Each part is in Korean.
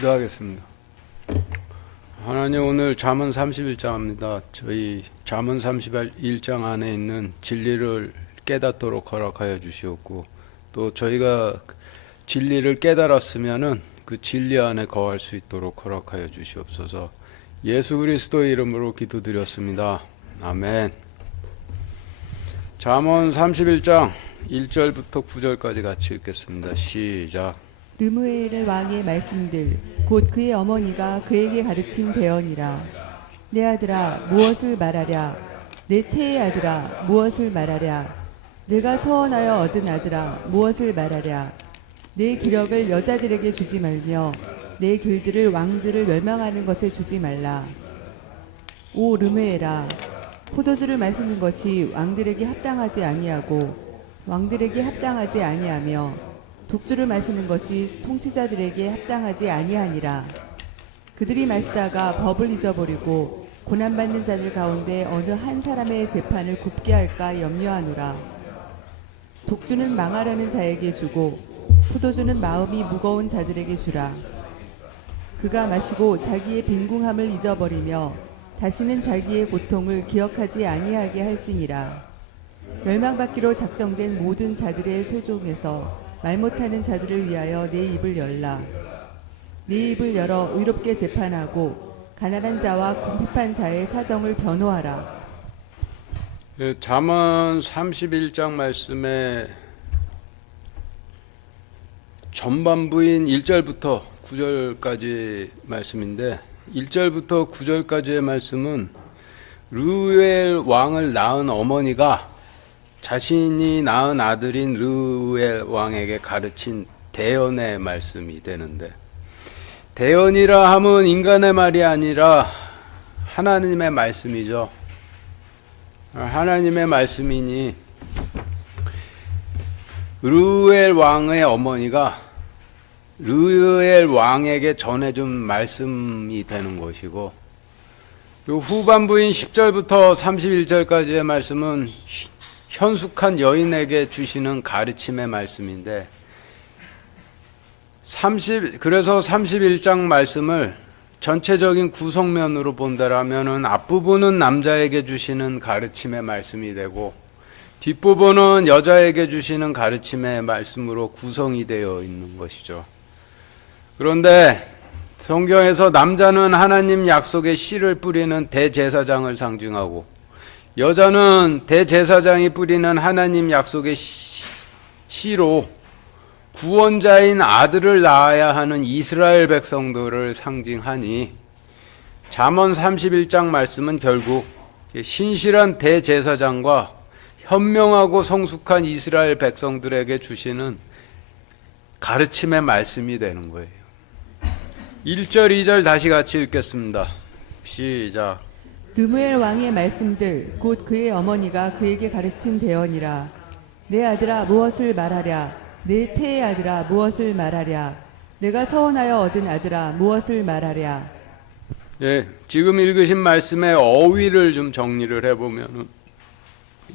기도하겠습니다. 하나님, 오늘 잠언 31장입니다. 저희 잠언 31장 안에 있는 진리를 깨닫도록 허락하여 주시옵고, 또 저희가 진리를 깨달았으면은 그 진리 안에 거할 수 있도록 허락하여 주시옵소서. 예수 그리스도의 이름으로 기도드렸습니다. 아멘. 잠언 31장 1절부터 9절까지 같이 읽겠습니다. 시작. 르무엘 왕의 말씀들 곧 그의 어머니가 그에게 가르친 대언이라. 내 아들아 무엇을 말하랴. 내 태의 아들아 무엇을 말하랴. 내가 서원하여 얻은 아들아 무엇을 말하랴. 내 기력을 여자들에게 주지 말며 내 길들을 왕들을 멸망하는 것에 주지 말라. 오 르무엘아, 포도주를 마시는 것이 왕들에게 합당하지 아니하고 왕들에게 합당하지 아니하며 독주를 마시는 것이 통치자들에게 합당하지 아니하니라. 그들이 마시다가 법을 잊어버리고 고난받는 자들 가운데 어느 한 사람의 재판을 굽게 할까 염려하노라. 독주는 망하려는 자에게 주고 포도주는 마음이 무거운 자들에게 주라. 그가 마시고 자기의 빈궁함을 잊어버리며 다시는 자기의 고통을 기억하지 아니하게 할지니라. 멸망받기로 작정된 모든 자들의 소중에서 말 못하는 자들을 위하여 내 입을 열라. 네 입을 열어 의롭게 재판하고 가난한 자와 궁핍한 자의 사정을 변호하라. 잠언 31장 말씀의 전반부인 1절부터 9절까지 말씀인데, 1절부터 9절까지의 말씀은 르우엘 왕을 낳은 어머니가 자신이 낳은 아들인 르우엘 왕에게 가르친 대언의 말씀이 되는데, 대언이라 함은 인간의 말이 아니라 하나님의 말씀이죠. 하나님의 말씀이니 르우엘 왕의 어머니가 르우엘 왕에게 전해준 말씀이 되는 것이고, 그리고 후반부인 10절부터 31절까지의 말씀은 현숙한 여인에게 주시는 가르침의 말씀인데, 그래서 31장 말씀을 전체적인 구성면으로 본다라면은 앞부분은 남자에게 주시는 가르침의 말씀이 되고, 뒷부분은 여자에게 주시는 가르침의 말씀으로 구성이 되어 있는 것이죠. 그런데 성경에서 남자는 하나님 약속의 씨를 뿌리는 대제사장을 상징하고, 여자는 대제사장이 뿌리는 하나님 약속의 씨로 구원자인 아들을 낳아야 하는 이스라엘 백성들을 상징하니, 잠언 31장 말씀은 결국 신실한 대제사장과 현명하고 성숙한 이스라엘 백성들에게 주시는 가르침의 말씀이 되는 거예요. 1절, 2절 다시 같이 읽겠습니다. 시작. 르무엘 왕의 말씀들 곧 그의 어머니가 그에게 가르친 대언이라. 내 아들아 무엇을 말하랴. 내 태의 아들아 무엇을 말하랴. 내가 서원하여 얻은 아들아 무엇을 말하랴. 예, 지금 읽으신 말씀의 어휘를 좀 정리를 해보면,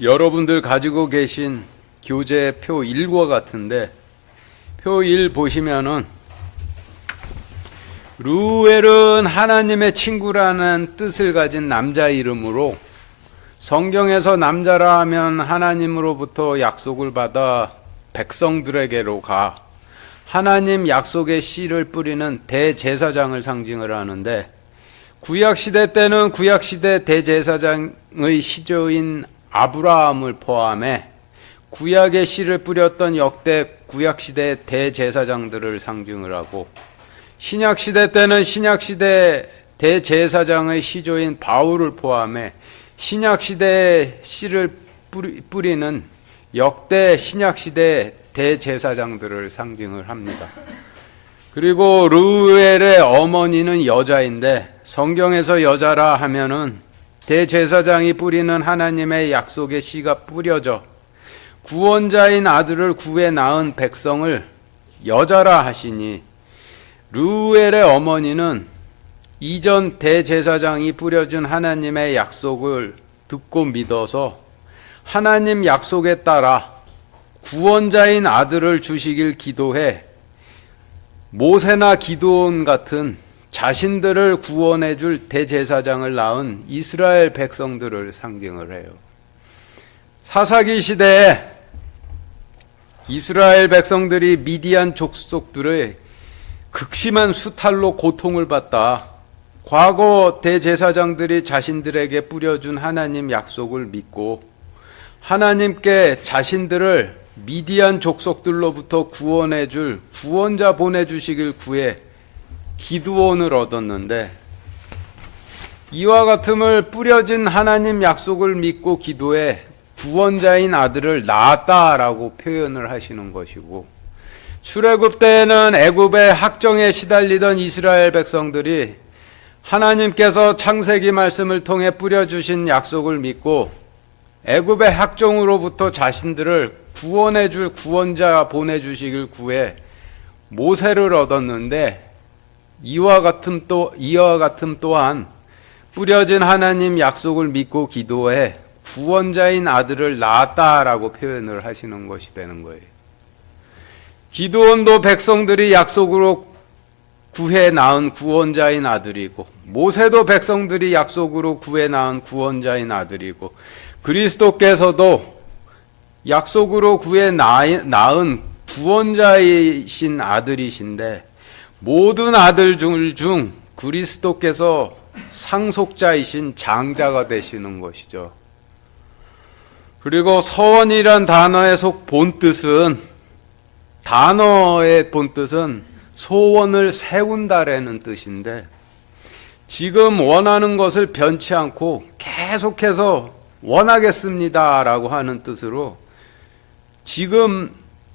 여러분들 가지고 계신 교재 표 1과 같은데, 표 1 보시면은 르우엘은 하나님의 친구라는 뜻을 가진 남자 이름으로, 성경에서 남자라 하면 하나님으로부터 약속을 받아 백성들에게로 가 하나님 약속의 씨를 뿌리는 대제사장을 상징을 하는데, 구약시대 때는 구약시대 대제사장의 시조인 아브라함을 포함해 구약의 씨를 뿌렸던 역대 구약시대 대제사장들을 상징을 하고, 신약시대 때는 신약시대 대제사장의 시조인 바울을 포함해 신약시대의 씨를 뿌리는 역대 신약시대 대제사장들을 상징을 합니다. 그리고 르우엘의 어머니는 여자인데, 성경에서 여자라 하면은 대제사장이 뿌리는 하나님의 약속의 씨가 뿌려져 구원자인 아들을 구해 낳은 백성을 여자라 하시니, 르우엘의 어머니는 이전 대제사장이 뿌려준 하나님의 약속을 듣고 믿어서 하나님 약속에 따라 구원자인 아들을 주시길 기도해 모세나 기드온 같은 자신들을 구원해 줄 대제사장을 낳은 이스라엘 백성들을 상징을 해요. 사사기 시대에 이스라엘 백성들이 미디안 족속들의 극심한 수탈로 고통을 받다 과거 대제사장들이 자신들에게 뿌려준 하나님 약속을 믿고 하나님께 자신들을 미디안 족속들로부터 구원해 줄 구원자 보내주시길 구해 기드온을 얻었는데, 이와 같음을 뿌려진 하나님 약속을 믿고 기도해 구원자인 아들을 낳았다라고 표현을 하시는 것이고, 출애굽 때에는 애굽의 학정에 시달리던 이스라엘 백성들이 하나님께서 창세기 말씀을 통해 뿌려주신 약속을 믿고 애굽의 학정으로부터 자신들을 구원해 줄 구원자 보내주시길 구해 모세를 얻었는데, 이와 같음 또한 뿌려진 하나님 약속을 믿고 기도해 구원자인 아들을 낳았다라고 표현을 하시는 것이 되는 거예요. 기드온도 백성들이 약속으로 구해 낳은 구원자인 아들이고, 모세도 백성들이 약속으로 구해 낳은 구원자인 아들이고, 그리스도께서도 약속으로 구해 낳은 구원자이신 아들이신데, 모든 아들들 중 그리스도께서 상속자이신 장자가 되시는 것이죠. 그리고 서원이란 단어의 본뜻은 소원을 세운다라는 뜻인데, 지금 원하는 것을 변치 않고 계속해서 원하겠습니다라고 하는 뜻으로, 지금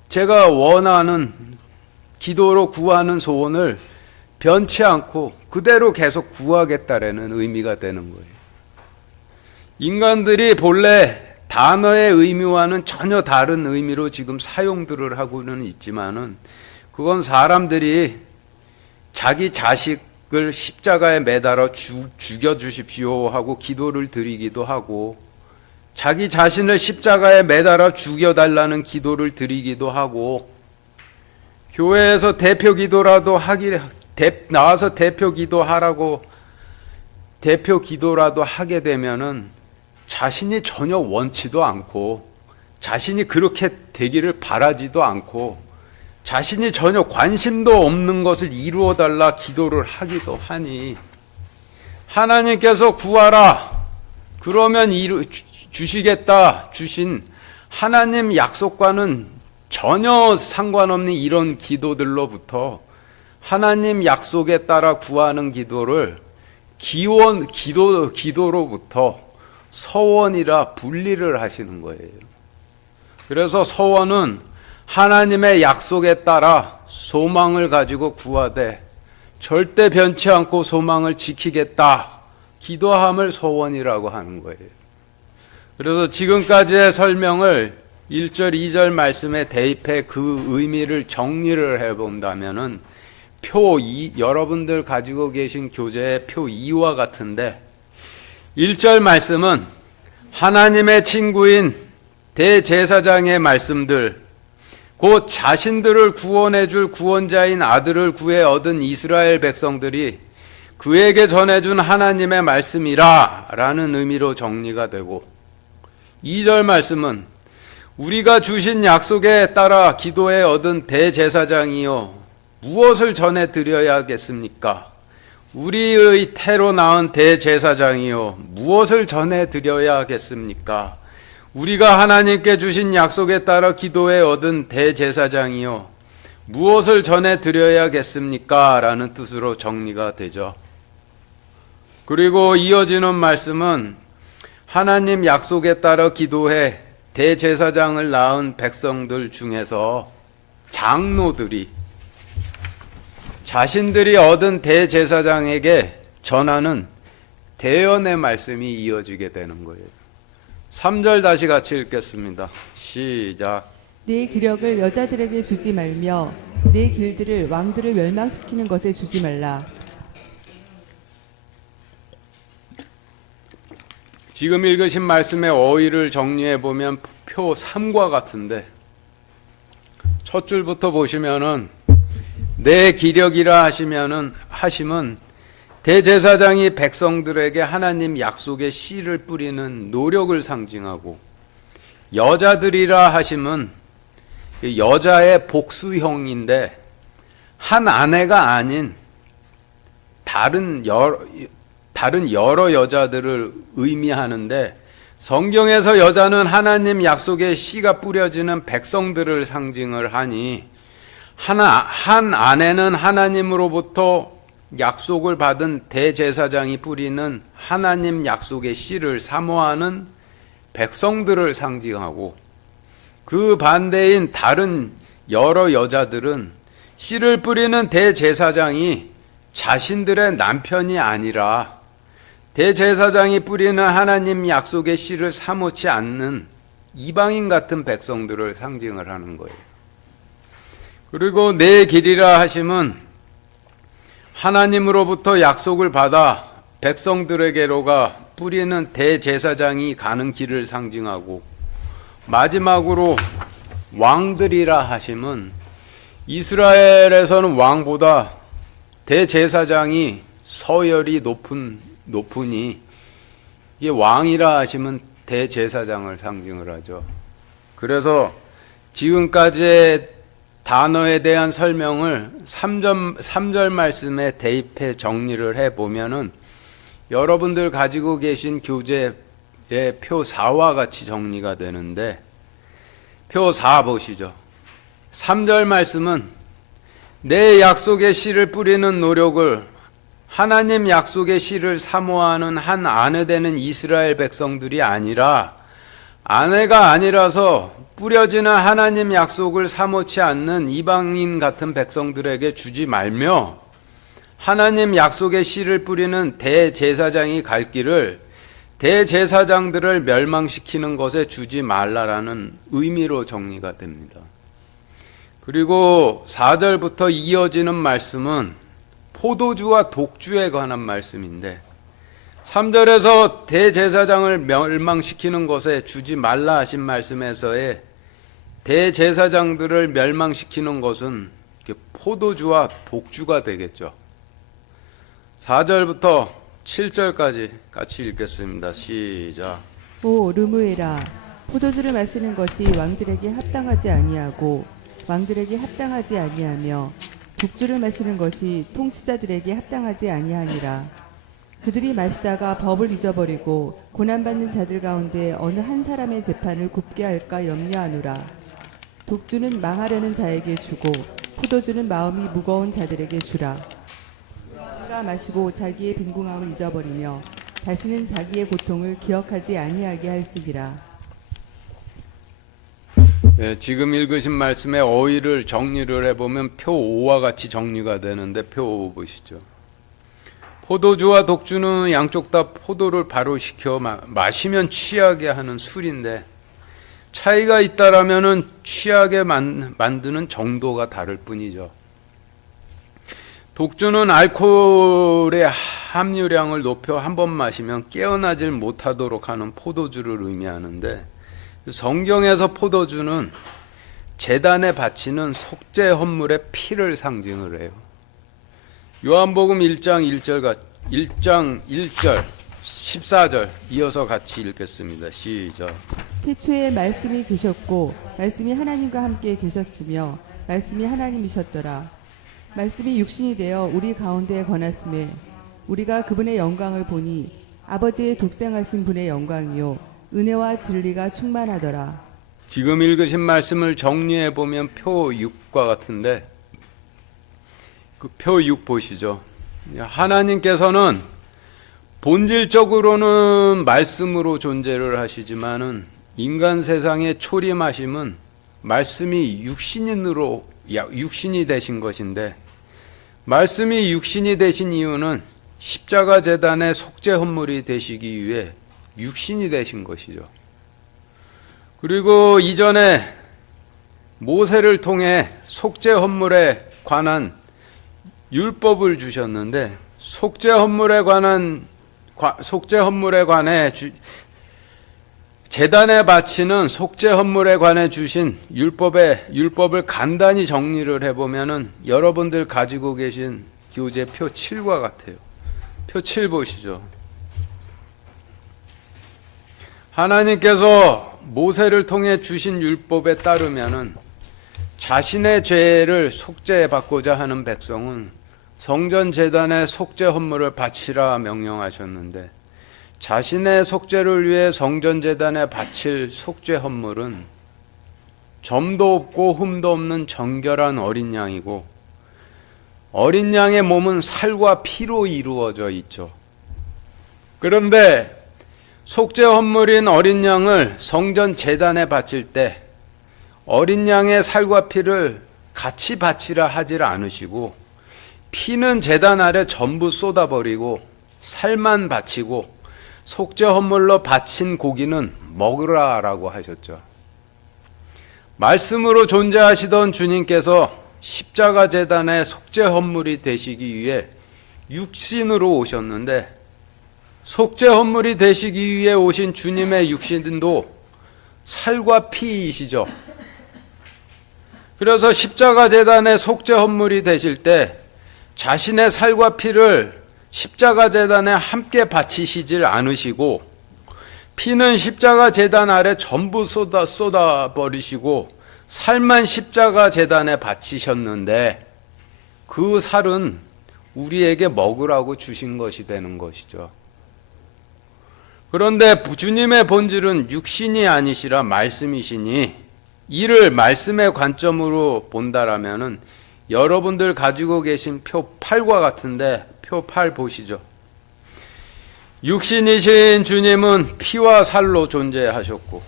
제가 원하는 기도로 구하는 소원을 변치 않고 그대로 계속 구하겠다라는 의미가 되는 거예요. 인간들이 본래 단어의 의미와는 전혀 다른 의미로 지금 사용들을 하고는 있지만은, 그건 사람들이 자기 자식을 십자가에 매달아 죽여 주십시오 하고 기도를 드리기도 하고, 자기 자신을 십자가에 매달아 죽여달라는 기도를 드리기도 하고, 교회에서 대표 기도라도 나와서 대표 기도라도 하게 되면은 자신이 전혀 원치도 않고, 자신이 그렇게 되기를 바라지도 않고, 자신이 전혀 관심도 없는 것을 이루어 달라 기도를 하기도 하니, 하나님께서 구하라 그러면 주시겠다 주신 하나님 약속과는 전혀 상관없는 이런 기도들로부터 하나님 약속에 따라 구하는 기도를 기도로부터 서원이라 분리를 하시는 거예요. 그래서 서원은 하나님의 약속에 따라 소망을 가지고 구하되 절대 변치 않고 소망을 지키겠다, 기도함을 서원이라고 하는 거예요. 그래서 지금까지의 설명을 1절, 2절 말씀에 대입해 그 의미를 정리를 해본다면은 표 2, 여러분들 가지고 계신 교재의 표 2와 같은데, 1절 말씀은 하나님의 친구인 대제사장의 말씀들, 곧 자신들을 구원해 줄 구원자인 아들을 구해 얻은 이스라엘 백성들이 그에게 전해준 하나님의 말씀이라 라는 의미로 정리가 되고, 2절 말씀은 우리가 주신 약속에 따라 기도해 얻은 대제사장이요 무엇을 전해 드려야겠습니까? 우리의 태로 낳은 대제사장이요 무엇을 전해 드려야겠습니까? 우리가 하나님께 주신 약속에 따라 기도해 얻은 대제사장이요 무엇을 전해 드려야겠습니까? 라는 뜻으로 정리가 되죠. 그리고 이어지는 말씀은 하나님 약속에 따라 기도해 대제사장을 낳은 백성들 중에서 장로들이 자신들이 얻은 대제사장에게 전하는 대언의 말씀이 이어지게 되는 거예요. 3절 다시 같이 읽겠습니다. 시작. 내 기력을 여자들에게 주지 말며 내 길들을 왕들을 멸망시키는 것에 주지 말라. 지금 읽으신 말씀의 어휘를 정리해 보면 표 3과 같은데, 첫 줄부터 보시면은 내 기력이라 하심은 대제사장이 백성들에게 하나님 약속의 씨를 뿌리는 노력을 상징하고, 여자들이라 하심은 여자의 복수형인데 한 아내가 아닌 다른 여러 여자들을 의미하는데, 성경에서 여자는 하나님 약속의 씨가 뿌려지는 백성들을 상징을 하니, 한 아내는 하나님으로부터 약속을 받은 대제사장이 뿌리는 하나님 약속의 씨를 사모하는 백성들을 상징하고, 그 반대인 다른 여러 여자들은 씨를 뿌리는 대제사장이 자신들의 남편이 아니라 대제사장이 뿌리는 하나님 약속의 씨를 사모치 않는 이방인 같은 백성들을 상징을 하는 거예요. 그리고 내 길이라 하심은 하나님으로부터 약속을 받아 백성들에게로가 뿌리는 대제사장이 가는 길을 상징하고, 마지막으로 왕들이라 하심은 이스라엘에서는 왕보다 대제사장이 서열이 높으니, 이게 왕이라 하시면 대제사장을 상징을 하죠. 그래서 지금까지의 단어에 대한 설명을 3절 말씀에 대입해 정리를 해보면은 여러분들 가지고 계신 교재의 표 4와 같이 정리가 되는데, 표 4 보시죠. 3절 말씀은 내 약속의 씨를 뿌리는 노력을 하나님 약속의 씨를 사모하는 한 아내 되는 이스라엘 백성들이 아니라, 아내가 아니라서 뿌려지는 하나님 약속을 사모치 않는 이방인 같은 백성들에게 주지 말며, 하나님 약속의 씨를 뿌리는 대제사장이 갈 길을 대제사장들을 멸망시키는 것에 주지 말라라는 의미로 정리가 됩니다. 그리고 4절부터 이어지는 말씀은 포도주와 독주에 관한 말씀인데, 3절에서 대제사장을 멸망시키는 것에 주지 말라 하신 말씀에서의 대제사장들을 멸망시키는 것은 포도주와 독주가 되겠죠. 4절부터 7절까지 같이 읽겠습니다. 시작. 오 르무에라, 포도주를 마시는 것이 왕들에게 합당하지 아니하고 왕들에게 합당하지 아니하며 독주를 마시는 것이 통치자들에게 합당하지 아니하니라. 그들이 마시다가 법을 잊어버리고 고난받는 자들 가운데 어느 한 사람의 재판을 굽게 할까 염려하노라. 독주는 망하려는 자에게 주고 포도주는 마음이 무거운 자들에게 주라. 그가 마시고 자기의 빈궁함을 잊어버리며 다시는 자기의 고통을 기억하지 아니하게 할지니라. 네, 지금 읽으신 말씀의 어휘를 정리를 해보면 표 5와 같이 정리가 되는데, 표 5 보시죠. 포도주와 독주는 양쪽 다 포도를 발효시켜 마시면 취하게 하는 술인데, 차이가 있다라면은 취하게 만드는 정도가 다를 뿐이죠. 독주는 알코올의 함유량을 높여 한 번 마시면 깨어나질 못하도록 하는 포도주를 의미하는데, 성경에서 포도주는 제단에 바치는 속죄 헌물의 피를 상징을 해요. 요한복음 1장 1절 14절 이어서 같이 읽겠습니다. 시작. 태초에 말씀이 계셨고 말씀이 하나님과 함께 계셨으며 말씀이 하나님이셨더라. 말씀이 육신이 되어 우리 가운데에 거났음에 우리가 그분의 영광을 보니 아버지의 독생하신 분의 영광이요 은혜와 진리가 충만하더라. 지금 읽으신 말씀을 정리해 보면 표 6과 같은데, 그 표 6 보시죠. 하나님께서는 본질적으로는 말씀으로 존재를 하시지만은 인간 세상에 초림하심은 말씀이 육신이 되신 것인데, 말씀이 육신이 되신 이유는 십자가 제단의 속죄 헌물이 되시기 위해 육신이 되신 것이죠. 그리고 이전에 모세를 통해 속죄 헌물에 관한 율법을 주셨는데, 속죄 헌물에 관해 제단에 바치는 속죄 헌물에 관해 주신 율법을 간단히 정리를 해보면은 여러분들 가지고 계신 교재 표 7과 같아요. 표 7 보시죠. 하나님께서 모세를 통해 주신 율법에 따르면은 자신의 죄를 속죄받고자 하는 백성은 성전 제단에 속죄 헌물을 바치라 명령하셨는데, 자신의 속죄를 위해 성전 제단에 바칠 속죄 헌물은 점도 없고 흠도 없는 정결한 어린 양이고, 어린 양의 몸은 살과 피로 이루어져 있죠. 그런데 속죄 헌물인 어린 양을 성전 제단에 바칠 때 어린 양의 살과 피를 같이 바치라 하질 않으시고, 피는 제단 아래 전부 쏟아버리고 살만 바치고 속죄 헌물로 바친 고기는 먹으라라고 하셨죠. 말씀으로 존재하시던 주님께서 십자가 제단의 속죄 헌물이 되시기 위해 육신으로 오셨는데, 속죄 헌물이 되시기 위해 오신 주님의 육신도 살과 피이시죠. 그래서 십자가 제단의 속죄 헌물이 되실 때 자신의 살과 피를 십자가 제단에 함께 바치시질 않으시고, 피는 십자가 제단 아래 전부 쏟아버리시고 살만 십자가 제단에 바치셨는데, 그 살은 우리에게 먹으라고 주신 것이 되는 것이죠. 그런데 주님의 본질은 육신이 아니시라 말씀이시니, 이를 말씀의 관점으로 본다라면은 여러분들 가지고 계신 표 8과 같은데, 표 8 보시죠. 육신이신 주님은 피와 살로 존재하셨고,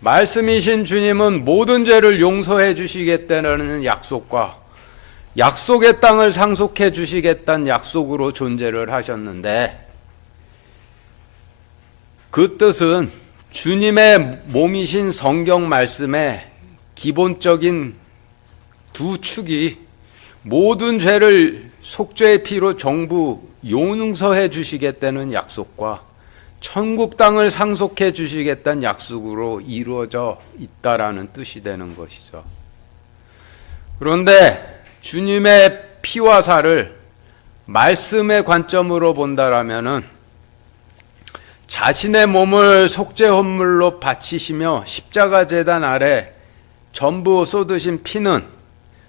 말씀이신 주님은 모든 죄를 용서해 주시겠다는 약속과 약속의 땅을 상속해 주시겠다는 약속으로 존재를 하셨는데, 그 뜻은 주님의 몸이신 성경 말씀의 기본적인 두 축이 모든 죄를 속죄의 피로 정부 용서해 주시겠다는 약속과 천국 땅을 상속해 주시겠다는 약속으로 이루어져 있다라는 뜻이 되는 것이죠. 그런데 주님의 피와 살을 말씀의 관점으로 본다라면은 자신의 몸을 속죄 헌물로 바치시며 십자가 제단 아래 전부 쏟으신 피는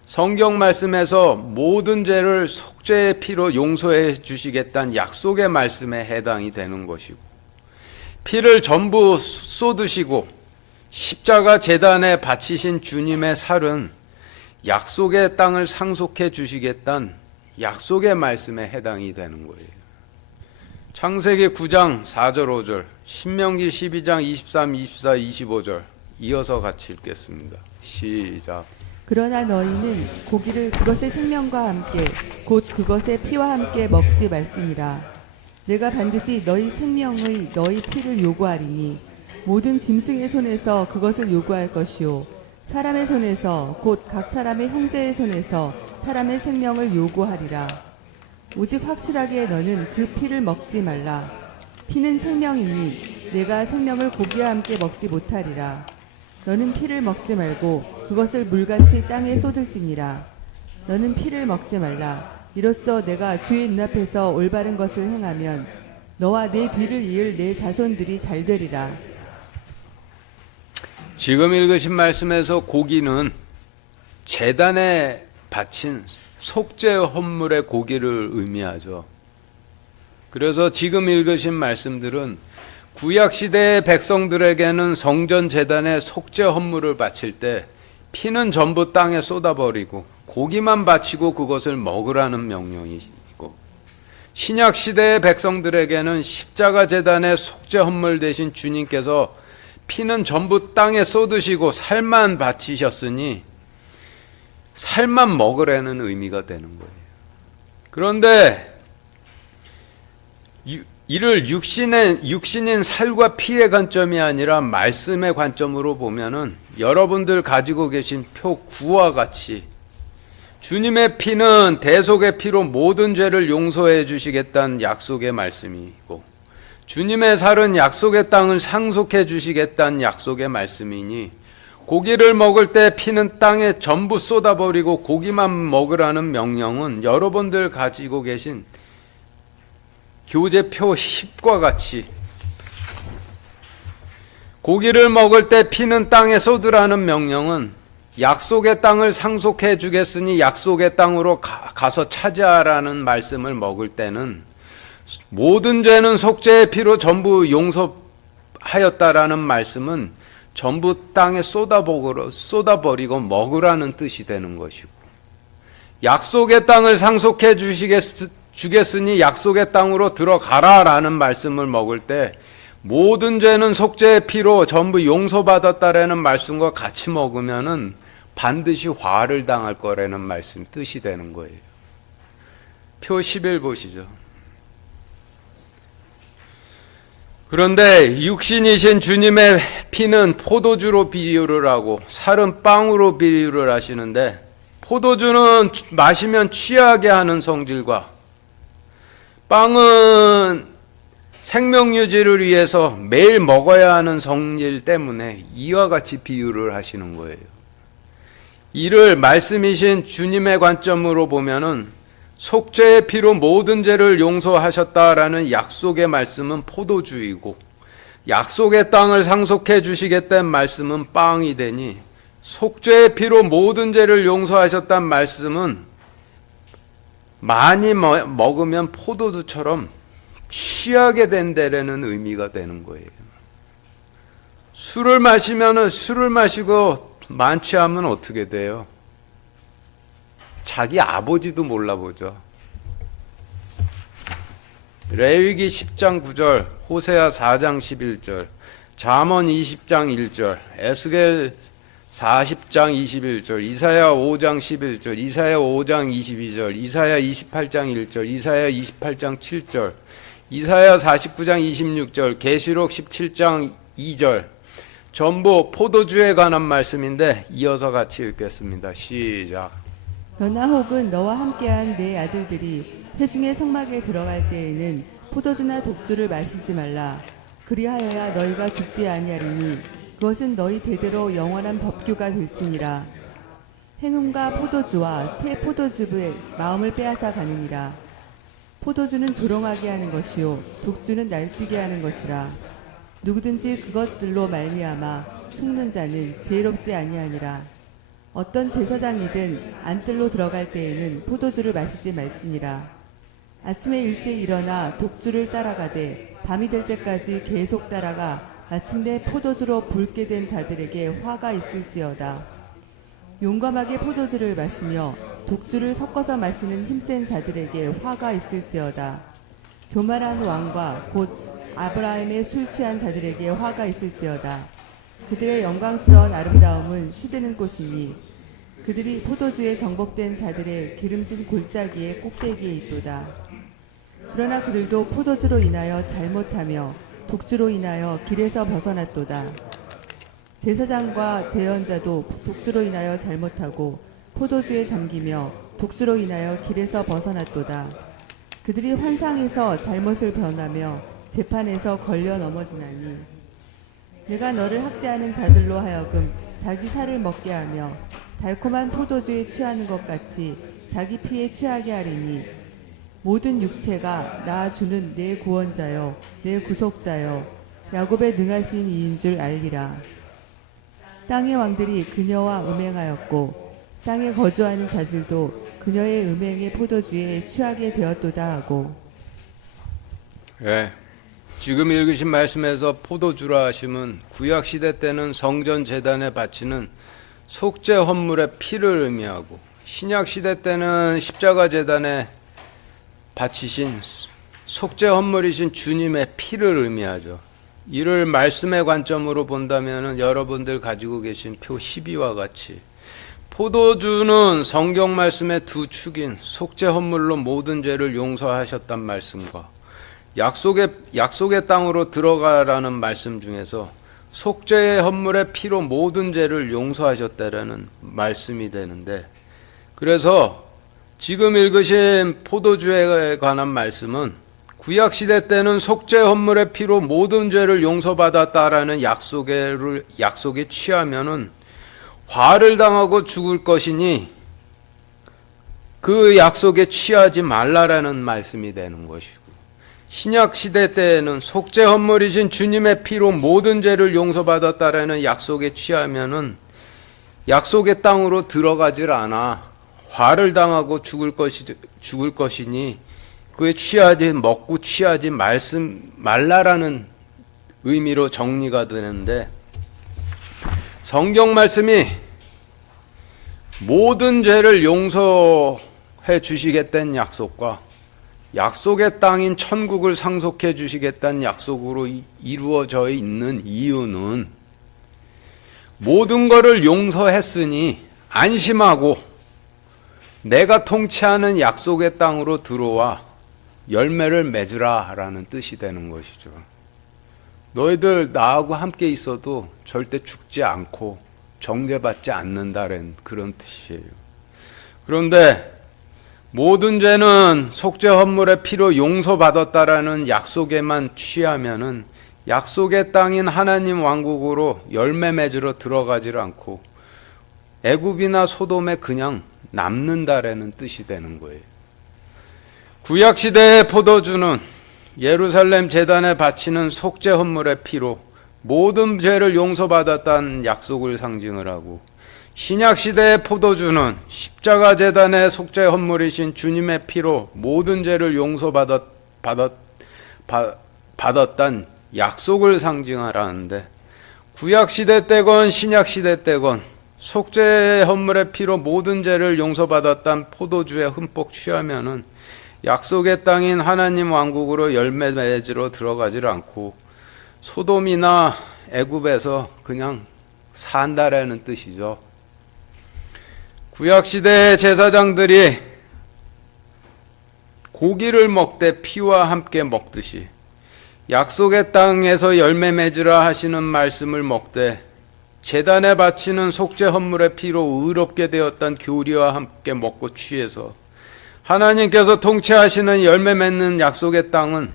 성경 말씀에서 모든 죄를 속죄의 피로 용서해 주시겠다는 약속의 말씀에 해당이 되는 것이고, 피를 전부 쏟으시고 십자가 제단에 바치신 주님의 살은 약속의 땅을 상속해 주시겠다는 약속의 말씀에 해당이 되는 거예요. 창세기 9장 4절 5절, 신명기 12장 23, 24, 25절 이어서 같이 읽겠습니다. 시작. 그러나 너희는 고기를 그것의 생명과 함께 곧 그것의 피와 함께 먹지 말지니라. 내가 반드시 너희 생명의 너희 피를 요구하리니 모든 짐승의 손에서 그것을 요구할 것이요 사람의 손에서 곧 각 사람의 형제의 손에서 사람의 생명을 요구하리라. 오직 확실하게 너는 그 피를 먹지 말라. 피는 생명이니 내가 생명을 고기와 함께 먹지 못하리라. 너는 피를 먹지 말고 그것을 물같이 땅에 쏟을지니라. 너는 피를 먹지 말라. 이로써 내가 주의 눈앞에서 올바른 것을 행하면 너와 내 뒤를 이을 내 자손들이 잘 되리라. 지금 읽으신 말씀에서 고기는 제단에 바친 속죄 헌물의 고기를 의미하죠. 그래서 지금 읽으신 말씀들은 구약 시대의 백성들에게는 성전 제단에 속죄 헌물을 바칠 때 피는 전부 땅에 쏟아버리고 고기만 바치고 그것을 먹으라는 명령이고, 신약 시대의 백성들에게는 십자가 제단에 속죄 헌물 대신 주님께서 피는 전부 땅에 쏟으시고 살만 바치셨으니 살만 먹으라는 의미가 되는 거예요. 그런데 이를 육신인 살과 피의 관점이 아니라 말씀의 관점으로 보면은 여러분들 가지고 계신 표 9와 같이 주님의 피는 대속의 피로 모든 죄를 용서해 주시겠다는 약속의 말씀이고, 주님의 살은 약속의 땅을 상속해 주시겠다는 약속의 말씀이니 고기를 먹을 때 피는 땅에 전부 쏟아버리고 고기만 먹으라는 명령은 여러분들 가지고 계신 교재표 10과 같이 고기를 먹을 때 피는 땅에 쏟으라는 명령은 약속의 땅을 상속해 주겠으니 약속의 땅으로 가서 차지하라는 말씀을 먹을 때는 모든 죄는 속죄의 피로 전부 용서하였다라는 말씀은 전부 땅에 쏟아버리고 먹으라는 뜻이 되는 것이고, 약속의 땅을 상속해 주겠으니 약속의 땅으로 들어가라라는 말씀을 먹을 때 모든 죄는 속죄의 피로 전부 용서받았다라는 말씀과 같이 먹으면은 반드시 화를 당할 거라는 말씀 뜻이 되는 거예요. 표 11 보시죠. 그런데 육신이신 주님의 피는 포도주로 비유를 하고 살은 빵으로 비유를 하시는데, 포도주는 마시면 취하게 하는 성질과 빵은 생명 유지를 위해서 매일 먹어야 하는 성질 때문에 이와 같이 비유를 하시는 거예요. 이를 말씀이신 주님의 관점으로 보면은 속죄의 피로 모든 죄를 용서하셨다라는 약속의 말씀은 포도주이고, 약속의 땅을 상속해 주시겠다는 말씀은 빵이 되니, 속죄의 피로 모든 죄를 용서하셨다는 말씀은 많이 먹으면 포도주처럼 취하게 된다라는 의미가 되는 거예요. 술을 마시고 만취하면 어떻게 돼요? 자기 아버지도 몰라보죠. 레위기 10장 9절, 호세아 4장 11절, 잠언 20장 1절, 에스겔 40장 21절, 이사야 5장 11절, 이사야 5장 22절, 이사야 28장 1절, 이사야 28장 7절, 이사야 49장 26절, 계시록 17장 2절, 전부 포도주에 관한 말씀인데 이어서 같이 읽겠습니다. 시작. 너나 혹은 너와 함께한 내 아들들이 회중의 성막에 들어갈 때에는 포도주나 독주를 마시지 말라. 그리하여야 너희가 죽지 아니하리니 그것은 너희 대대로 영원한 법규가 될지니라. 행음과 포도주와 새 포도즙의 마음을 빼앗아 가느니라. 포도주는 조롱하게 하는 것이요 독주는 날뛰게 하는 것이라. 누구든지 그것들로 말미암아 속는 자는 지혜롭지 아니하니라. 어떤 제사장이든 안뜰로 들어갈 때에는 포도주를 마시지 말지니라. 아침에 일찍 일어나 독주를 따라가되 밤이 될 때까지 계속 따라가 마침내 포도주로 붉게 된 자들에게 화가 있을지어다. 용감하게 포도주를 마시며 독주를 섞어서 마시는 힘센 자들에게 화가 있을지어다. 교만한 왕과 곧 아브라함의 술 취한 자들에게 화가 있을지어다. 그들의 영광스러운 아름다움은 시드는 꽃이니 그들이 포도주에 정복된 자들의 기름진 골짜기의 꼭대기에 있도다. 그러나 그들도 포도주로 인하여 잘못하며 독주로 인하여 길에서 벗어났도다. 제사장과 대언자도 독주로 인하여 잘못하고 포도주에 잠기며 독주로 인하여 길에서 벗어났도다. 그들이 환상에서 잘못을 변하며 재판에서 걸려 넘어지나니 내가 너를 학대하는 자들로 하여금 자기 살을 먹게 하며 달콤한 포도주에 취하는 것 같이 자기 피에 취하게 하리니 모든 육체가 나 주는 내 구원자여 내 구속자여 야곱의 능하신 이인 줄 알리라. 땅의 왕들이 그녀와 음행하였고 땅에 거주하는 자들도 그녀의 음행의 포도주에 취하게 되었도다 하고. 네. 지금 읽으신 말씀에서 포도주라 하심은 구약 시대 때는 성전 제단에 바치는 속죄 헌물의 피를 의미하고, 신약 시대 때는 십자가 제단에 바치신 속죄 헌물이신 주님의 피를 의미하죠. 이를 말씀의 관점으로 본다면 여러분들 가지고 계신 표 12와 같이 포도주는 성경 말씀의 두 축인 속죄 헌물로 모든 죄를 용서하셨단 말씀과 약속의 땅으로 들어가라는 말씀 중에서 속죄의 헌물의 피로 모든 죄를 용서하셨다라는 말씀이 되는데, 그래서 지금 읽으신 포도주에 관한 말씀은 구약 시대 때는 속죄 헌물의 피로 모든 죄를 용서받았다라는 약속에 취하면은 화를 당하고 죽을 것이니 그 약속에 취하지 말라라는 말씀이 되는 것이고, 신약 시대 때에는 속죄 헌물이신 주님의 피로 모든 죄를 용서받았다라는 약속에 취하면은 약속의 땅으로 들어가질 않아 화를 당하고 죽을 것이니 그에 먹고 취하지 말라라는 의미로 정리가 되는데, 성경 말씀이 모든 죄를 용서해 주시겠다는 약속과 약속의 땅인 천국을 상속해 주시겠다는 약속으로 이루어져 있는 이유는, 모든 것을 용서했으니 안심하고 내가 통치하는 약속의 땅으로 들어와 열매를 맺으라 라는 뜻이 되는 것이죠. 너희들 나하고 함께 있어도 절대 죽지 않고 정죄받지 않는다는 그런 뜻이에요. 그런데 모든 죄는 속죄 헌물의 피로 용서받았다라는 약속에만 취하면은 약속의 땅인 하나님 왕국으로 열매 맺으러 들어가질 않고 애굽이나 소돔에 그냥 남는다라는 뜻이 되는 거예요. 구약 시대의 포도주는 예루살렘 제단에 바치는 속죄 헌물의 피로 모든 죄를 용서받았다는 약속을 상징을 하고, 신약 시대의 포도주는 십자가 제단의 속죄 헌물이신 주님의 피로 모든 죄를 받았다는 약속을 상징하라는데, 구약 시대 때건 신약 시대 때건 속죄 헌물의 피로 모든 죄를 용서받았다는 포도주에 흠뻑 취하면은 약속의 땅인 하나님 왕국으로 열매 맺으러 들어가질 않고 소돔이나 애굽에서 그냥 산다라는 뜻이죠. 구약 시대의 제사장들이 고기를 먹되 피와 함께 먹듯이 약속의 땅에서 열매 맺으라 하시는 말씀을 먹되 제단에 바치는 속죄 헌물의 피로 의롭게 되었던 교리와 함께 먹고 취해서 하나님께서 통치하시는 열매 맺는 약속의 땅은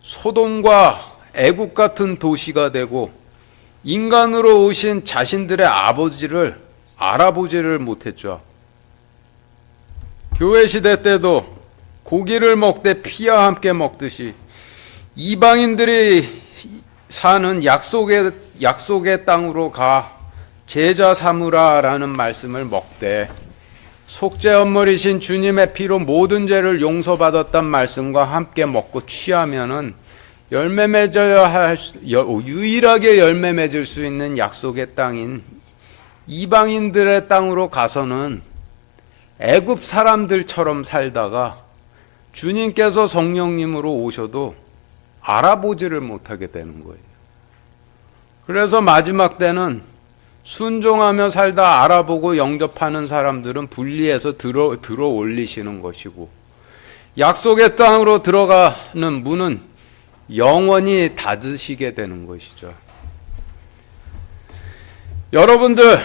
소돔과 애굽 같은 도시가 되고, 인간으로 오신 자신들의 아버지를 알아보지를 못했죠. 교회 시대 때도 고기를 먹되 피와 함께 먹듯이 이방인들이 사는 약속의 땅으로 가 제자 삼으라라는 말씀을 먹되 속죄 헌물이신 주님의 피로 모든 죄를 용서받았단 말씀과 함께 먹고 취하면은 유일하게 열매 맺을 수 있는 약속의 땅인 이방인들의 땅으로 가서는 애굽 사람들처럼 살다가 주님께서 성령님으로 오셔도 알아보지를 못하게 되는 거예요. 그래서 마지막 때는 순종하며 살다 알아보고 영접하는 사람들은 분리해서 들어 올리시는 것이고, 약속의 땅으로 들어가는 문은 영원히 닫으시게 되는 것이죠. 여러분들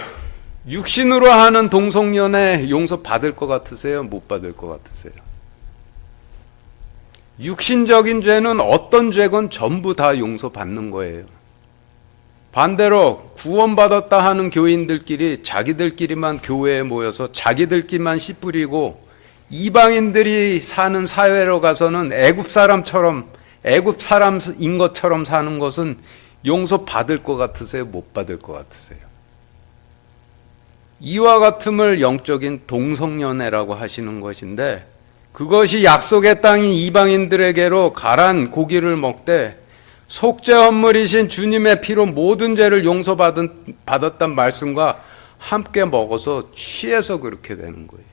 육신으로 하는 동성연애 용서 받을 것 같으세요? 못 받을 것 같으세요? 육신적인 죄는 어떤 죄건 전부 다 용서받는 거예요. 반대로 구원받았다 하는 교인들끼리 자기들끼리만 교회에 모여서 자기들끼리만 씨 뿌리고 이방인들이 사는 사회로 가서는 애굽 사람인 것처럼 사는 것은 용서받을 것 같으세요? 못 받을 것 같으세요? 이와 같음을 영적인 동성연애라고 하시는 것인데, 그것이 약속의 땅인 이방인들에게로 가란 고기를 먹되 속죄 헌물이신 주님의 피로 모든 죄를 용서받았단 말씀과 함께 먹어서 취해서 그렇게 되는 거예요.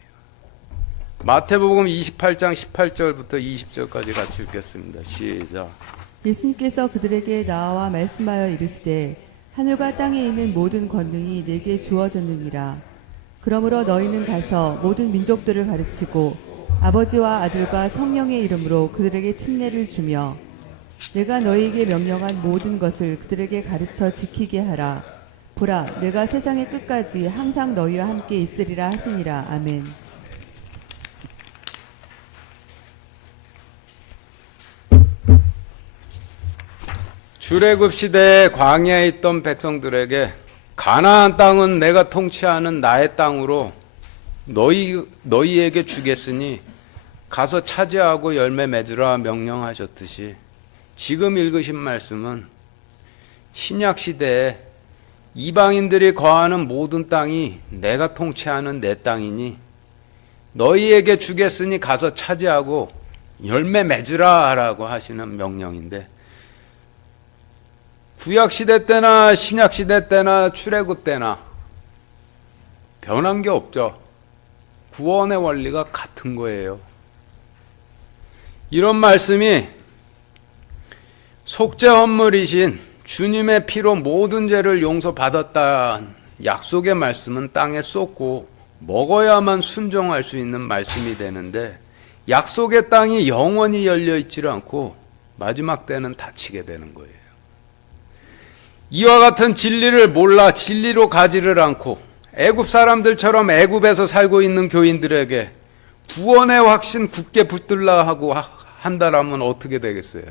마태복음 28장 18절부터 20절까지 같이 읽겠습니다. 시작. 예수님께서 그들에게 나와 말씀하여 이르시되 하늘과 땅에 있는 모든 권능이 내게 주어졌느니라. 그러므로 너희는 가서 모든 민족들을 가르치고 아버지와 아들과 성령의 이름으로 그들에게 침례를 주며 내가 너희에게 명령한 모든 것을 그들에게 가르쳐 지키게 하라. 보라, 내가 세상의 끝까지 항상 너희와 함께 있으리라 하시니라. 아멘. 출애굽 시대에 광야에 있던 백성들에게 가나안 땅은 내가 통치하는 나의 땅으로 너희에게 주겠으니 가서 차지하고 열매 맺으라 명령하셨듯이 지금 읽으신 말씀은 신약 시대에 이방인들이 거하는 모든 땅이 내가 통치하는 내 땅이니 너희에게 주겠으니 가서 차지하고 열매 맺으라 라고 하시는 명령인데, 구약 시대 때나 신약 시대 때나 출애굽 때나 변한 게 없죠. 구원의 원리가 같은 거예요. 이런 말씀이 속죄 헌물이신 주님의 피로 모든 죄를 용서받았다는 약속의 말씀은 땅에 쏟고 먹어야만 순종할 수 있는 말씀이 되는데, 약속의 땅이 영원히 열려 있지를 않고 마지막 때는 닫히게 되는 거예요. 이와 같은 진리를 몰라 진리로 가지를 않고 애굽 사람들처럼 애굽에서 살고 있는 교인들에게 구원의 확신 굳게 붙들라 하고 한다라면 어떻게 되겠어요?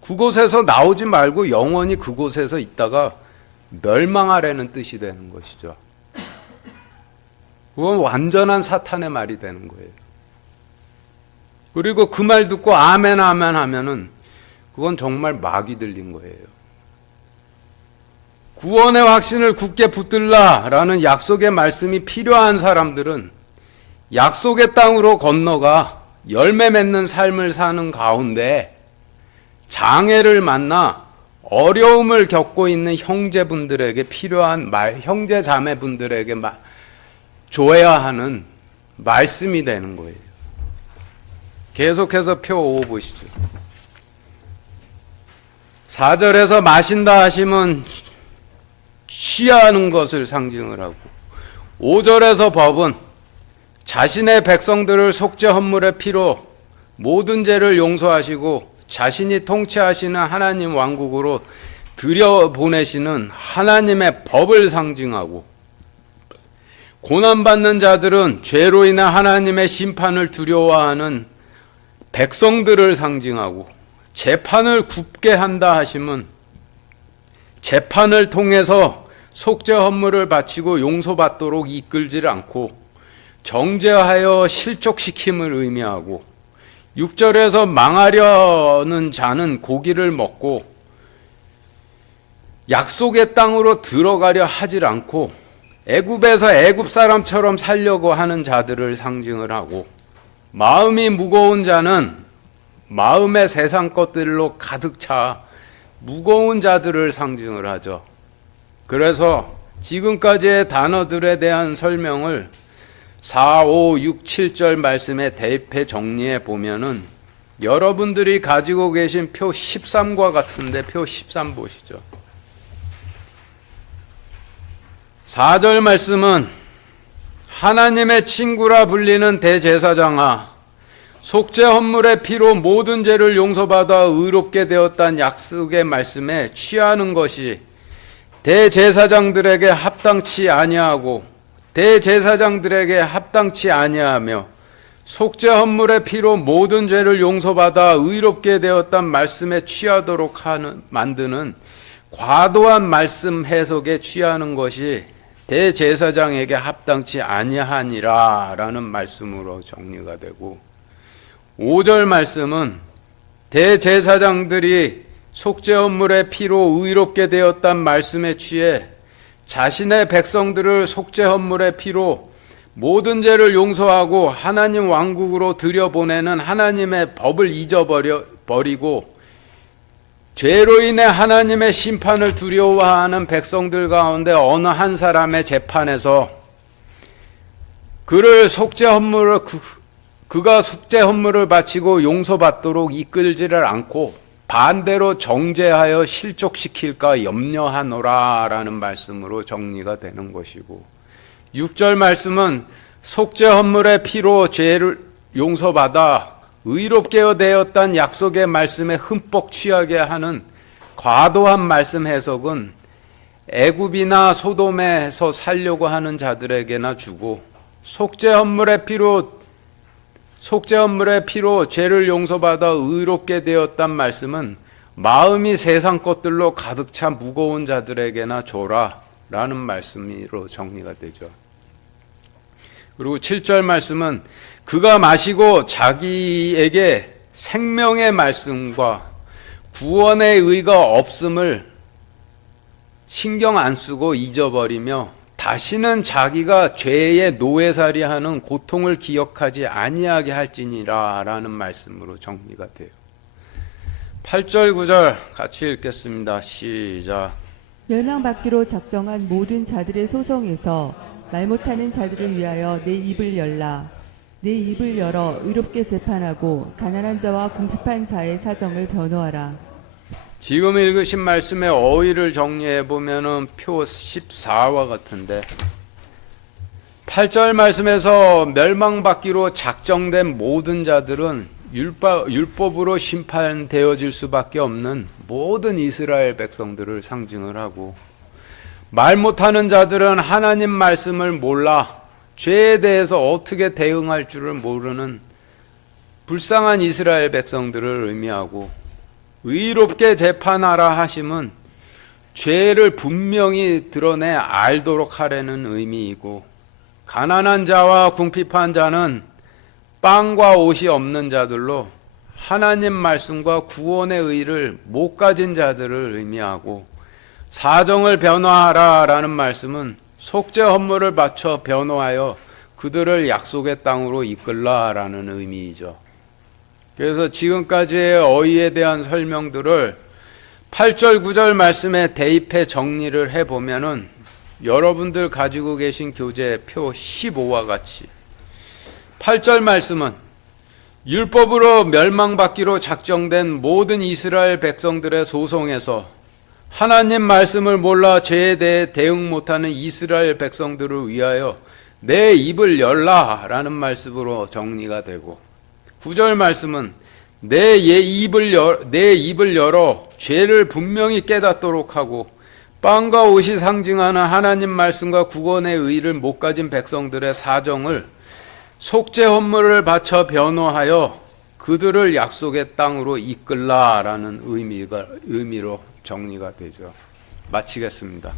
그곳에서 나오지 말고 영원히 그곳에서 있다가 멸망하라는 뜻이 되는 것이죠. 그건 완전한 사탄의 말이 되는 거예요. 그리고 그 말 듣고 아멘 아멘 하면은 그건 정말 마귀 들린 거예요. 구원의 확신을 굳게 붙들라라는 약속의 말씀이 필요한 사람들은 약속의 땅으로 건너가 열매 맺는 삶을 사는 가운데 장애를 만나 어려움을 겪고 있는 형제분들에게 필요한 형제 자매분들에게 줘야 하는 말씀이 되는 거예요. 계속해서 표 5 보시죠. 4절에서 마신다 하시면 취하는 것을 상징을 하고, 5절에서 법은 자신의 백성들을 속죄 헌물의 피로 모든 죄를 용서하시고 자신이 통치하시는 하나님 왕국으로 들여보내시는 하나님의 법을 상징하고, 고난받는 자들은 죄로 인해 하나님의 심판을 두려워하는 백성들을 상징하고, 재판을 굽게 한다 하시면 재판을 통해서 속죄 헌물을 바치고 용서받도록 이끌지 않고 정죄하여 실족시킴을 의미하고, 6절에서 망하려는 자는 고기를 먹고 약속의 땅으로 들어가려 하질 않고 애굽에서 애굽 사람처럼 살려고 하는 자들을 상징을 하고, 마음이 무거운 자는 마음의 세상 것들로 가득 차 무거운 자들을 상징을 하죠. 그래서 지금까지의 단어들에 대한 설명을 4, 5, 6, 7절 말씀에 대입해 정리해 보면은 여러분들이 가지고 계신 표 13과 같은데 표 13 보시죠. 4절 말씀은 하나님의 친구라 불리는 대제사장아, 속죄 헌물의 피로 모든 죄를 용서받아 의롭게 되었다는 약속의 말씀에 취하는 것이 대제사장들에게 합당치 아니하고 대제사장들에게 합당치 아니하며 속죄 헌물의 피로 모든 죄를 용서받아 의롭게 되었다는 말씀에 취하도록 만드는 과도한 말씀 해석에 취하는 것이 대제사장에게 합당치 아니하니라 라는 말씀으로 정리가 되고, 5절 말씀은 대제사장들이 속죄 헌물의 피로 의롭게 되었단 말씀에 취해 자신의 백성들을 속죄 헌물의 피로 모든 죄를 용서하고 하나님 왕국으로 들여보내는 하나님의 법을 잊어버리고 죄로 인해 하나님의 심판을 두려워하는 백성들 가운데 어느 한 사람의 재판에서 그가 속죄 헌물을 바치고 용서받도록 이끌지를 않고 반대로 정죄하여 실족시킬까 염려하노라 라는 말씀으로 정리가 되는 것이고, 6절 말씀은 속죄 헌물의 피로 죄를 용서받아 의롭게 되었다는 약속의 말씀에 흠뻑 취하게 하는 과도한 말씀 해석은 애굽이나 소돔에서 살려고 하는 자들에게나 주고, 속죄 헌물의 피로 죄를 용서받아 의롭게 되었단 말씀은 마음이 세상 것들로 가득 차 무거운 자들에게나 줘라 라는 말씀으로 정리가 되죠. 그리고 7절 말씀은 그가 마시고 자기에게 생명의 말씀과 구원의 의가 없음을 신경 안 쓰고 잊어버리며 다시는 자기가 죄의 노예살이하는 고통을 기억하지 아니하게 할지니라 라는 말씀으로 정리가 돼요. 8절 9절 같이 읽겠습니다. 시작. 멸망받기로 작정한 모든 자들의 소송에서 말 못하는 자들을 위하여 내 입을 열라. 내 입을 열어 의롭게 재판하고 가난한 자와 궁핍한 자의 사정을 변호하라. 지금 읽으신 말씀의 어휘를 정리해 보면은 표 14와 같은데 8절 말씀에서 멸망받기로 작정된 모든 자들은 율법으로 심판되어질 수밖에 없는 모든 이스라엘 백성들을 상징을 하고, 말 못하는 자들은 하나님 말씀을 몰라 죄에 대해서 어떻게 대응할 줄을 모르는 불쌍한 이스라엘 백성들을 의미하고, 의롭게 재판하라 하심은 죄를 분명히 드러내 알도록 하려는 의미이고, 가난한 자와 궁핍한 자는 빵과 옷이 없는 자들로 하나님 말씀과 구원의 의를 못 가진 자들을 의미하고, 사정을 변화하라 라는 말씀은 속죄 헌물을 바쳐 변호하여 그들을 약속의 땅으로 이끌라 라는 의미이죠. 그래서 지금까지의 어휘에 대한 설명들을 8절 9절 말씀에 대입해 정리를 해보면은 여러분들 가지고 계신 교재 표 15와 같이 8절 말씀은 율법으로 멸망받기로 작정된 모든 이스라엘 백성들의 소송에서 하나님 말씀을 몰라 죄에 대해 대응 못하는 이스라엘 백성들을 위하여 내 입을 열라 라는 말씀으로 정리가 되고, 9절 말씀은 내 입을 열어 죄를 분명히 깨닫도록 하고 빵과 옷이 상징하는 하나님 말씀과 구원의 의를 못 가진 백성들의 사정을 속죄 헌물을 바쳐 변호하여 그들을 약속의 땅으로 이끌라라는 의미로 정리가 되죠. 마치겠습니다.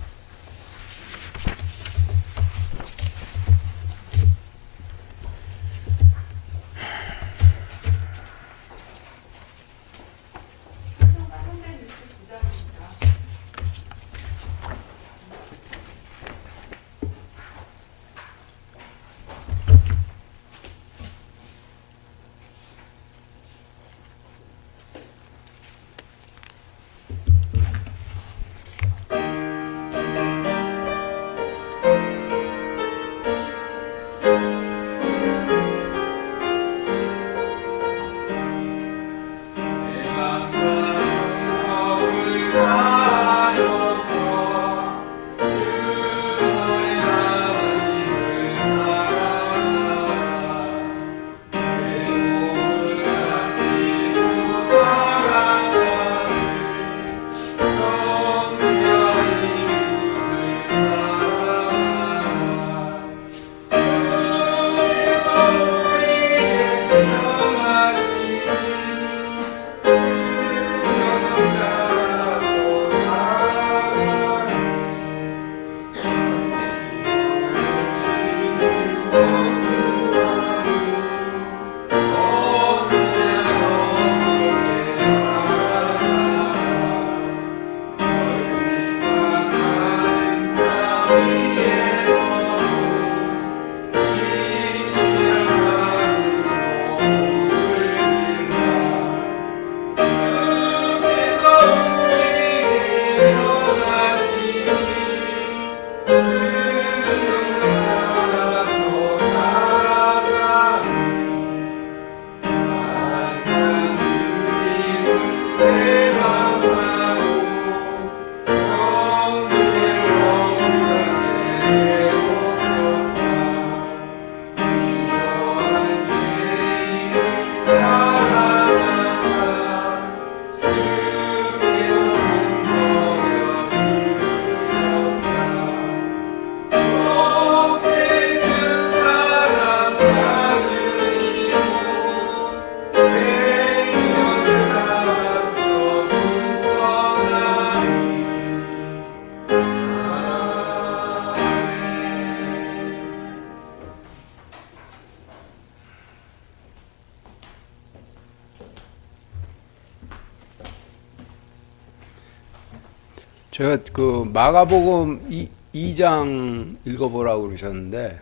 제가 그 마가복음 2장 읽어보라고 그러셨는데,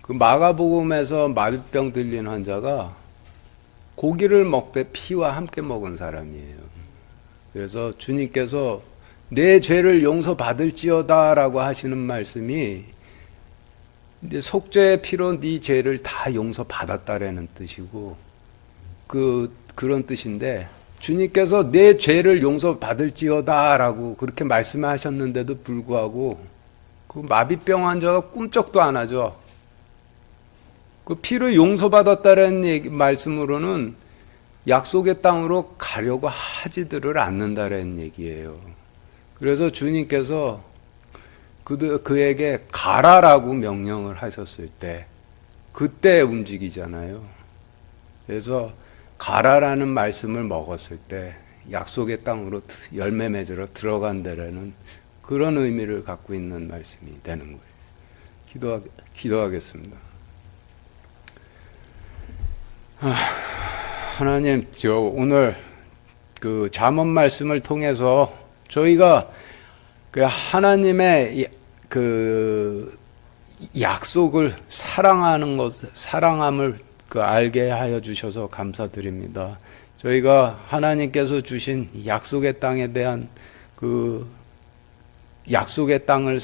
그 마가복음에서 마비병 들린 환자가 고기를 먹되 피와 함께 먹은 사람이에요. 그래서 주님께서 내 죄를 용서받을지어다라고 하시는 말씀이 이제 속죄의 피로 네 죄를 다 용서받았다라는 뜻이고, 그런 뜻인데, 주님께서 내 죄를 용서받을지어다라고 그렇게 말씀하셨는데도 불구하고 그 마비병 환자가 꿈쩍도 안 하죠. 그 피로 용서받았다는 말씀으로는 약속의 땅으로 가려고 하지들을 않는다라는 얘기예요. 그래서 주님께서 그에게 가라라고 명령을 하셨을 때 그때 움직이잖아요. 그래서 가라라는 말씀을 먹었을 때 약속의 땅으로 열매 맺으러 들어간다라는 그런 의미를 갖고 있는 말씀이 되는 거예요. 기도하겠습니다. 하나님, 저 오늘 그 잠언 말씀을 통해서 저희가 그 하나님의 그 약속을 사랑함을 알게 하여 주셔서 감사드립니다. 저희가 하나님께서 주신 약속의 땅에 대한 그 약속의 땅을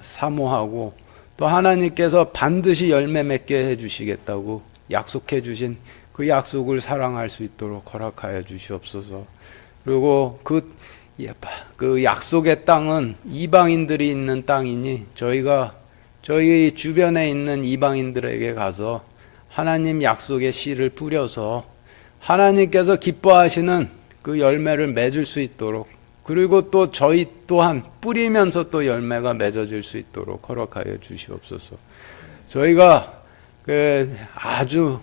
사모하고 또 하나님께서 반드시 열매 맺게 해 주시겠다고 약속해 주신 그 약속을 사랑할 수 있도록 허락하여 주시옵소서. 그리고 그 약속의 땅은 이방인들이 있는 땅이니 저희 주변에 있는 이방인들에게 가서 하나님 약속의 씨를 뿌려서 하나님께서 기뻐하시는 그 열매를 맺을 수 있도록, 그리고 또 저희 또한 뿌리면서 또 열매가 맺어질 수 있도록 허락하여 주시옵소서. 저희가 아주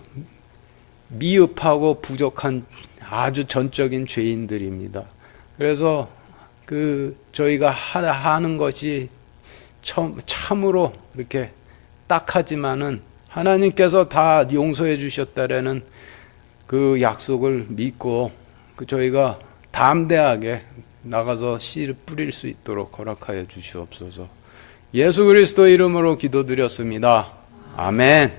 미흡하고 부족한 아주 전적인 죄인들입니다. 그래서 저희가 하는 것이 참으로 이렇게 딱하지만은 하나님께서 다 용서해 주셨다라는 그 약속을 믿고 저희가 담대하게 나가서 씨를 뿌릴 수 있도록 허락하여 주시옵소서. 예수 그리스도 이름으로 기도드렸습니다. 아멘.